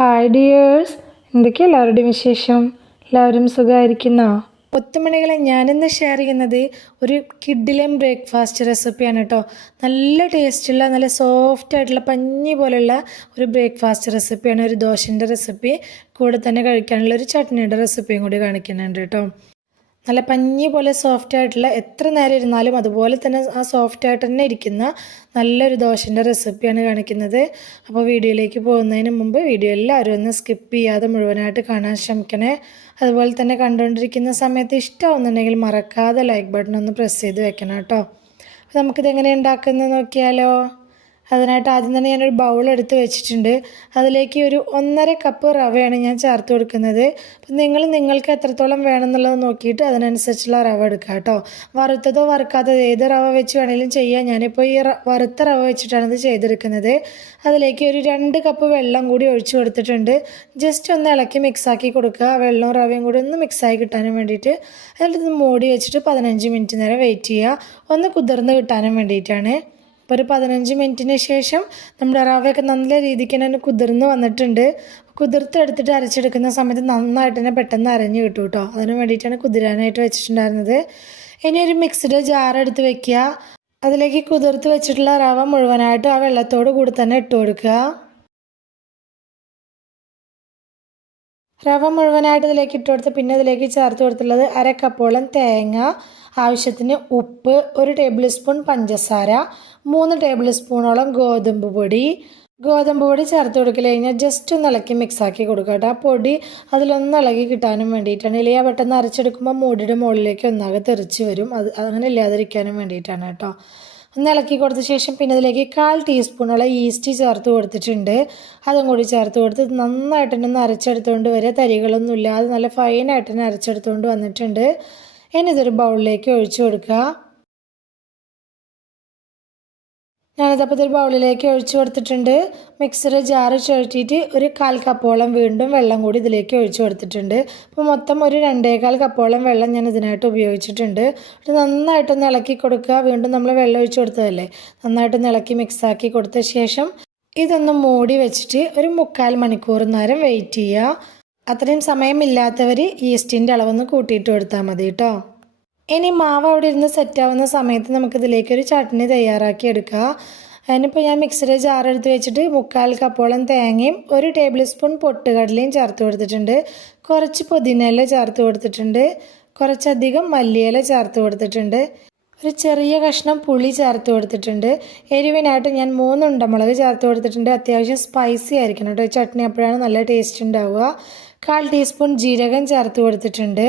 Hi dears, എന്തൊക്കെയാണ് എല്ലാവരുടെയും വിശേഷം? എല്ലാവരും സുഖമായിരിക്കുന്നോ? ഒത്തുമണികളെ ഞാനിന്ന് ഷെയർ ചെയ്യുന്നത് ഒരു കിഡിലൻ ബ്രേക്ക്ഫാസ്റ്റ് റെസിപ്പിയാണ് കേട്ടോ. നല്ല ടേസ്റ്റുള്ള, നല്ല സോഫ്റ്റ് ആയിട്ടുള്ള പഞ്ഞി പോലുള്ള ഒരു ബ്രേക്ക്ഫാസ്റ്റ് റെസിപ്പിയാണ്. ഒരു ദോശൻ്റെ റെസിപ്പി, കൂടെ തന്നെ കഴിക്കാനുള്ള ഒരു ചട്നിയുടെ റെസിപ്പിയും കൂടി കാണിക്കുന്നുണ്ട് കേട്ടോ. നല്ല പഞ്ഞി പോലെ സോഫ്റ്റ് ആയിട്ടുള്ള, എത്ര നേരം ഇരുന്നാലും അതുപോലെ തന്നെ ആ സോഫ്റ്റ് ആയിട്ട് തന്നെ ഇരിക്കുന്ന നല്ലൊരു ദോശൻ്റെ റെസിപ്പിയാണ് കാണിക്കുന്നത്. അപ്പോൾ വീഡിയോയിലേക്ക് പോകുന്നതിന് മുമ്പ് വീഡിയോ എല്ലാവരും ഒന്ന് സ്കിപ്പ് ചെയ്യാതെ മുഴുവനായിട്ട് കാണാൻ ശ്രമിക്കണേ. അതുപോലെ തന്നെ കണ്ടുകൊണ്ടിരിക്കുന്ന സമയത്ത് ഇഷ്ടമാവുന്നുണ്ടെങ്കിൽ മറക്കാതെ ലൈക്ക് ബട്ടൺ ഒന്ന് പ്രസ് ചെയ്ത് വെക്കണം കേട്ടോ. അപ്പോൾ നമുക്കിത് എങ്ങനെ ഉണ്ടാക്കുന്നത് നോക്കിയാലോ. അതിനായിട്ട് ആദ്യം തന്നെ ഞാനൊരു ബൗൾ എടുത്ത് വെച്ചിട്ടുണ്ട്. അതിലേക്ക് ഒരു 1.5 കപ്പ് റവയാണ് ഞാൻ ചേർത്ത് കൊടുക്കുന്നത്. അപ്പം നിങ്ങൾക്ക് എത്രത്തോളം വേണമെന്നുള്ളത് നോക്കിയിട്ട് അതിനനുസരിച്ചുള്ള റവ എടുക്കുക കേട്ടോ. വറുത്തതോ വറുക്കാത്തതോ ഏത് റവ വെച്ച് വേണമെങ്കിലും ചെയ്യാം. ഞാനിപ്പോൾ ഈ വറുത്ത റവ വെച്ചിട്ടാണ് ഇത് ചെയ്തെടുക്കുന്നത്. അതിലേക്ക് ഒരു 2 കപ്പ് വെള്ളം കൂടി ഒഴിച്ചു കൊടുത്തിട്ടുണ്ട്. ജസ്റ്റ് ഒന്ന് ഇളക്കി മിക്സാക്കി കൊടുക്കുക. വെള്ളവും റവയും കൂടി ഒന്ന് മിക്സായി കിട്ടാനും വേണ്ടിയിട്ട്. എന്നിട്ട് ഇത് മൂടി വെച്ചിട്ട് 15 മിനിറ്റ് നേരം വെയിറ്റ് ചെയ്യുക. ഒന്ന് കുതിർന്ന് കിട്ടാനും വേണ്ടിയിട്ടാണ്. അപ്പോൾ ഒരു 15 മിനിറ്റിന് ശേഷം നമ്മുടെ റവയൊക്കെ നല്ല രീതിക്ക് തന്നെ കുതിർന്ന് വന്നിട്ടുണ്ട്. കുതിർത്തെടുത്തിട്ട് അരച്ചെടുക്കുന്ന സമയത്ത് നന്നായിട്ട് തന്നെ പെട്ടെന്ന് അരഞ്ഞ് കിട്ടും കേട്ടോ. അതിന് വേണ്ടിയിട്ടാണ് കുതിരാനായിട്ട് വെച്ചിട്ടുണ്ടായിരുന്നത്. ഇനി ഒരു മിക്സിയുടെ ജാർ എടുത്ത് വെക്കുക. അതിലേക്ക് കുതിർത്ത് വെച്ചിട്ടുള്ള റവ മുഴുവനായിട്ട് ആ വെള്ളത്തോട് കൂടി തന്നെ ഇട്ട് കൊടുക്കുക. റവ മുഴുവനായിട്ട് ഇതിലേക്ക് ഇട്ട് കൊടുത്ത് പിന്നെ ഇതിലേക്ക് ചേർത്ത് കൊടുത്തുള്ളത് 1/2 കപ്പോളം തേങ്ങ, ആവശ്യത്തിന് ഉപ്പ്, 1 ടേബിൾ സ്പൂൺ പഞ്ചസാര, 3 ടേബിൾ സ്പൂണോളം ഗോതമ്പ് പൊടി ചേർത്ത് കൊടുക്കൽ കഴിഞ്ഞാൽ ജസ്റ്റ് ഒന്ന് ഇളക്കി മിക്സാക്കി കൊടുക്കുക കേട്ടോ. ആ പൊടി അതിലൊന്ന് ഇളകി കിട്ടാനും വേണ്ടിയിട്ടാണ്. ഇല്ലെങ്കിൽ പെട്ടെന്ന് അരച്ചെടുക്കുമ്പോൾ മൂടിയുടെ മുകളിലേക്ക് ഒന്നാകെ തെറിച്ച് വരും. അങ്ങനെ ഇല്ലാതിരിക്കാനും വേണ്ടിയിട്ടാണ് കേട്ടോ. ഒന്ന് ഇളക്കി കൊടുത്ത ശേഷം പിന്നെ ഇതിലേക്ക് 1/4 ടീസ്പൂണോളം ഈസ്റ്റ് ചേർത്ത് കൊടുത്തിട്ടുണ്ട്. അതും കൂടി ചേർത്ത് കൊടുത്ത് നന്നായിട്ട് തന്നെ ഒന്ന് അരച്ചെടുത്തുകൊണ്ട് വരിക. തരികളൊന്നും ഇല്ലാതെ നല്ല ഫൈനായിട്ട് തന്നെ അരച്ചെടുത്തുകൊണ്ട് വന്നിട്ടുണ്ട്. ഇനി ഇതൊരു ബൗളിലേക്ക് ഒഴിച്ചു കൊടുക്കുക. ഞാനിതപ്പോൾ ഇതൊരു ബൗളിലേക്ക് ഒഴിച്ചു കൊടുത്തിട്ടുണ്ട്. മിക്സർ ജാറ് ചുഴറ്റിയിട്ട് ഒരു 1/4 കപ്പോളം വീണ്ടും വെള്ളം കൂടി ഇതിലേക്ക് ഒഴിച്ചു കൊടുത്തിട്ടുണ്ട്. അപ്പോൾ മൊത്തം ഒരു 2.25 കപ്പോളം വെള്ളം ഞാൻ ഇതിനായിട്ട് ഉപയോഗിച്ചിട്ടുണ്ട്. ഇത് നന്നായിട്ടൊന്ന് ഇളക്കി കൊടുക്കുക. വീണ്ടും നമ്മൾ വെള്ളം ഒഴിച്ചു കൊടുത്തതല്ലേ, നന്നായിട്ടൊന്ന് ഇളക്കി മിക്സാക്കി കൊടുത്ത ശേഷം ഇതൊന്ന് മൂടി വെച്ചിട്ട് ഒരു 3/4 മണിക്കൂർ നേരം വെയിറ്റ് ചെയ്യുക. അത്രയും സമയമില്ലാത്തവർ ഈസ്റ്റിൻ്റെ അളവൊന്ന് കൂട്ടിയിട്ട് കൊടുത്താൽ മതി കേട്ടോ. ഇനി മാവ് അവിടെ ഇരുന്ന് സെറ്റാവുന്ന സമയത്ത് നമുക്കിതിലേക്കൊരു ചട്നി തയ്യാറാക്കി എടുക്കുക. അതിനിപ്പോൾ ഞാൻ മിക്സിയുടെ ജാർ എടുത്ത് വെച്ചിട്ട് 3/4 കപ്പോളം തേങ്ങയും 1 ടേബിൾ സ്പൂൺ പൊട്ടുകടലയും ചേർത്ത് കൊടുത്തിട്ടുണ്ട്. കുറച്ച് പുതിനയില ചേർത്ത് കൊടുത്തിട്ടുണ്ട്. കുറച്ചധികം മല്ലിയില ചേർത്ത് കൊടുത്തിട്ടുണ്ട്. ഒരു ചെറിയ കഷ്ണം പുളി ചേർത്ത് കൊടുത്തിട്ടുണ്ട്. എരിവിനായിട്ട് ഞാൻ 3 ഉണ്ടമുളക് ചേർത്ത് കൊടുത്തിട്ടുണ്ട്. അത്യാവശ്യം സ്പൈസി ആയിരിക്കണം കേട്ടോ. ചട്നി അപ്പോഴാണ് നല്ല ടേസ്റ്റ് ഉണ്ടാവുക. 1/4 ടീസ്പൂൺ ജീരകം ചേർത്ത് കൊടുത്തിട്ടുണ്ട്.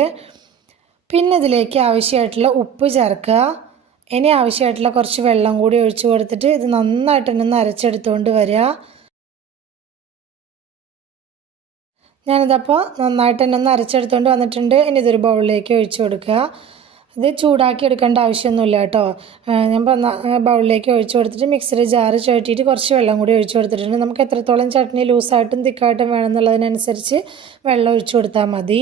പിന്നെ ഇതിലേക്ക് ആവശ്യമായിട്ടുള്ള ഉപ്പ് ചേർക്കുക. ഇനി ആവശ്യമായിട്ടുള്ള കുറച്ച് വെള്ളം കൂടി ഒഴിച്ചു കൊടുത്തിട്ട് ഇത് നന്നായിട്ട് തന്നെ ഒന്ന് അരച്ചെടുത്തുകൊണ്ട് വരിക. ഞാനിതപ്പോൾ നന്നായിട്ട് തന്നെ ഒന്ന് അരച്ചെടുത്തുകൊണ്ട് വന്നിട്ടുണ്ട്. ഇനി ഇതൊരു ബൗളിലേക്ക് ഒഴിച്ചു കൊടുക്കുക. ഇത് ചൂടാക്കി എടുക്കേണ്ട ആവശ്യമൊന്നുമില്ല കേട്ടോ. ഞാൻ ബൗളിലേക്ക് ഒഴിച്ചു കൊടുത്തിട്ട് മിക്സിയുടെ ജാറ് ചുഴറ്റിയിട്ട് കുറച്ച് വെള്ളം കൂടി ഒഴിച്ചു കൊടുത്തിട്ടുണ്ട്. നമുക്ക് എത്രത്തോളം ചട്നി ലൂസായിട്ടും തിക്കായിട്ടും വേണമെന്നുള്ളതിനനുസരിച്ച് വെള്ളം ഒഴിച്ചു കൊടുത്താൽ മതി.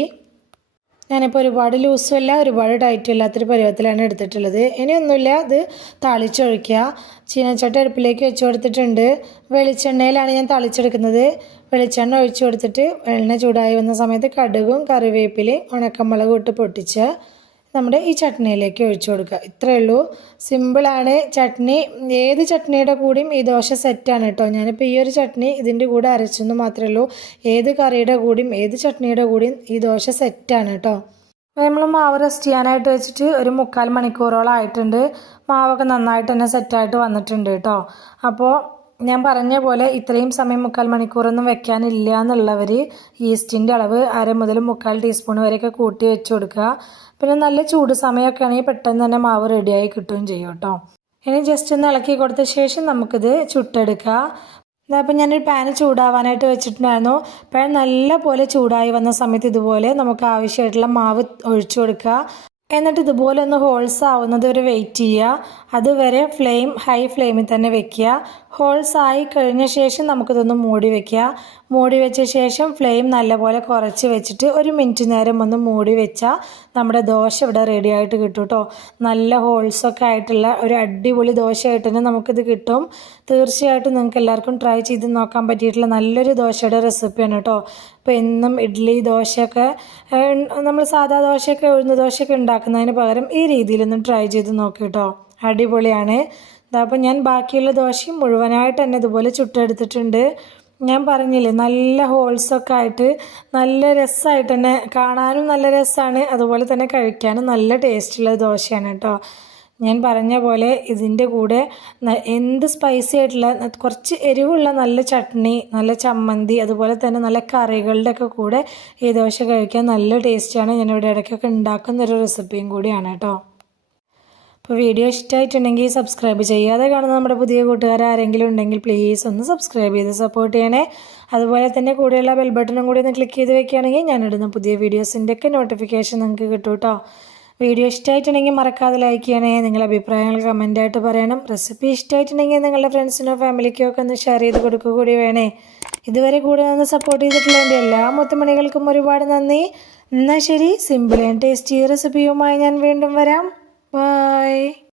ഞാനിപ്പോൾ ഒരുപാട് ലൂസും അല്ല ഒരുപാട് ടൈറ്റും ഇല്ലാത്തൊരു പരുവത്തിലാണ് എടുത്തിട്ടുള്ളത്. ഇനിയൊന്നുമില്ല, ഇത് താളിച്ചൊഴിക്കുക. ചീനച്ചട്ടി അടുപ്പിലേക്ക് വെച്ച് കൊടുത്തിട്ടുണ്ട്. വെളിച്ചെണ്ണയിലാണ് ഞാൻ താളിച്ചെടുക്കുന്നത്. വെളിച്ചെണ്ണ ഒഴിച്ചു കൊടുത്തിട്ട് എണ്ണ ചൂടായി വന്ന സമയത്ത് കടുകും കറിവേപ്പിലയും ഉണക്കമുളകും ഇട്ട് പൊട്ടിച്ച് നമ്മുടെ ഈ ചട്നിയിലേക്ക് ഒഴിച്ചു കൊടുക്കുക. ഇത്രയേ ഉള്ളൂ, സിമ്പിളാണ്. ചട്നി ഏത് ചട്നിയുടെ കൂടിയും ഈ ദോശ സെറ്റാണ് കേട്ടോ. ഞാനിപ്പോൾ ഈ ഒരു ചട്നി ഇതിൻ്റെ കൂടെ അരച്ചെന്ന് മാത്രമേ ഉള്ളൂ. ഏത് കറിയുടെ കൂടിയും ഏത് ചട്നിയുടെ കൂടിയും ഈ ദോശ സെറ്റാണ് കേട്ടോ. നമ്മൾ മാവ് റെസ്റ്റ് ചെയ്യാനായിട്ട് വെച്ചിട്ട് ഒരു 3/4 മണിക്കൂറോളം ആയിട്ടുണ്ട്. മാവൊക്കെ നന്നായിട്ട് തന്നെ സെറ്റായിട്ട് വന്നിട്ടുണ്ട് കേട്ടോ. അപ്പോൾ ഞാൻ പറഞ്ഞ പോലെ ഇത്രയും സമയം 3/4 മണിക്കൂറൊന്നും വെക്കാനില്ല എന്നുള്ളവർ ഈസ്റ്റിൻ്റെ അളവ് 1/2 മുതൽ 3/4 ടീസ്പൂൺ വരെയൊക്കെ കൂട്ടി വെച്ച് കൊടുക്കുക. പിന്നെ നല്ല ചൂട് സമയമൊക്കെ ആണെങ്കിൽ പെട്ടെന്ന് തന്നെ മാവ് റെഡിയായി കിട്ടുകയും ചെയ്യും കേട്ടോ. ഇനി ജസ്റ്റ് ഒന്ന് ഇളക്കി കൊടുത്ത ശേഷം നമുക്കിത് ചുട്ടെടുക്കുക. അപ്പോൾ ഞാനൊരു പാന് ചൂടാവാനായിട്ട് വെച്ചിട്ടുണ്ടായിരുന്നു. പാൻ നല്ല പോലെ ചൂടായി വന്ന സമയത്ത് ഇതുപോലെ നമുക്ക് ആവശ്യമായിട്ടുള്ള മാവ് ഒഴിച്ചു കൊടുക്കുക. എന്നിട്ട് ഇതുപോലെ ഒന്ന് ഹോൾസ് ആവുന്നത് വരെ വെയിറ്റ് ചെയ്യുക. അതുവരെ ഹൈ ഫ്ലെയിമിൽ തന്നെ വെക്കുക. ഹോൾസ് ആയി കഴിഞ്ഞ ശേഷം നമുക്കിതൊന്ന് മൂടി വെക്കുക. മൂടി വെച്ച ശേഷം ഫ്ലെയിം നല്ലപോലെ കുറച്ച് വെച്ചിട്ട് 1 മിനിറ്റ് നേരം ഒന്ന് മൂടി വെച്ചാൽ നമ്മുടെ ദോശ ഇവിടെ റെഡി ആയിട്ട് കിട്ടും കേട്ടോ. നല്ല ഹോൾസൊക്കെ ആയിട്ടുള്ള ഒരു അടിപൊളി ദോശയായിട്ട് തന്നെ നമുക്കിത് കിട്ടും. തീർച്ചയായിട്ടും നിങ്ങൾക്ക് എല്ലാവർക്കും ട്രൈ ചെയ്ത് നോക്കാൻ പറ്റിയിട്ടുള്ള നല്ലൊരു ദോശയുടെ റെസിപ്പിയാണ് കേട്ടോ. അപ്പോൾ എന്നും ഇഡ്ഡലി ദോശയൊക്കെ നമ്മൾ സാധാ ദോശയൊക്കെ ഉഴുന്ന ദോശയൊക്കെ ഉണ്ടാക്കുന്നതിന് പകരം ഈ രീതിയിലൊന്നും ട്രൈ ചെയ്ത് നോക്കി കേട്ടോ. അടിപൊളിയാണ്. അപ്പോൾ ഞാൻ ബാക്കിയുള്ള ദോശയും മുഴുവനായിട്ട് തന്നെ ഇതുപോലെ ചുട്ടെടുത്തിട്ടുണ്ട്. ഞാൻ പറഞ്ഞില്ലേ നല്ല ഹോൾസൊക്കെ ആയിട്ട് നല്ല രസമായിട്ട് തന്നെ കാണാനും നല്ല രസമാണ്, അതുപോലെ തന്നെ കഴിക്കാനും നല്ല ടേസ്റ്റുള്ള ദോശയാണ് കേട്ടോ. ഞാൻ പറഞ്ഞ പോലെ ഇതിൻ്റെ കൂടെ എന്ത് സ്പൈസി ആയിട്ടുള്ള കുറച്ച് എരിവുള്ള നല്ല ചട്നി, നല്ല ചമ്മന്തി, അതുപോലെ തന്നെ നല്ല കറികളുടെ ഒക്കെ കൂടെ ഈ ദോശ കഴിക്കാൻ നല്ല ടേസ്റ്റാണ്. ഞാനിവിടെ ഇടയ്ക്കൊക്കെ ഉണ്ടാക്കുന്നൊരു റെസിപ്പിയും കൂടിയാണ് കേട്ടോ. അപ്പോൾ വീഡിയോ ഇഷ്ടമായിട്ടുണ്ടെങ്കിൽ സബ്സ്ക്രൈബ് ചെയ്യാതെ കാണുന്ന നമ്മുടെ പുതിയ കൂട്ടുകാർ ആരെങ്കിലും ഉണ്ടെങ്കിൽ പ്ലീസ് ഒന്ന് സബ്സ്ക്രൈബ് ചെയ്ത് സപ്പോർട്ട് ചെയ്യണേ. അതുപോലെ തന്നെ കൂടെയുള്ള ബെൽ ബട്ടണും കൂടി ഒന്ന് ക്ലിക്ക് ചെയ്ത് വെക്കുകയാണെങ്കിൽ ഞാനിടുന്ന പുതിയ വീഡിയോസിൻ്റെ ഒക്കെ നോട്ടിഫിക്കേഷൻ നിങ്ങൾക്ക് കിട്ടും കേട്ടോ. വീഡിയോ ഇഷ്ടമായിട്ടുണ്ടെങ്കിൽ മറക്കാതെ ലൈക്ക് ചെയ്യണേ. നിങ്ങളുടെ അഭിപ്രായങ്ങൾ കമൻറ്റായിട്ട് പറയണം. റെസിപ്പി ഇഷ്ടമായിട്ടുണ്ടെങ്കിൽ നിങ്ങളുടെ ഫ്രണ്ട്സിനോ ഫാമിലിക്കോ ഒക്കെ ഒന്ന് ഷെയർ ചെയ്ത് കൊടുക്കുക കൂടി വേണേ. ഇതുവരെ കൂടെ നിന്ന് സപ്പോർട്ട് ചെയ്തിട്ടുള്ള എൻ്റെ എല്ലാ മുത്തുമണികൾക്കും ഒരുപാട് നന്ദി. എന്നാൽ ശരി, സിമ്പിൾ ആൻഡ് ടേസ്റ്റി റെസിപ്പിയുമായി ഞാൻ വീണ്ടും വരാം. Bye.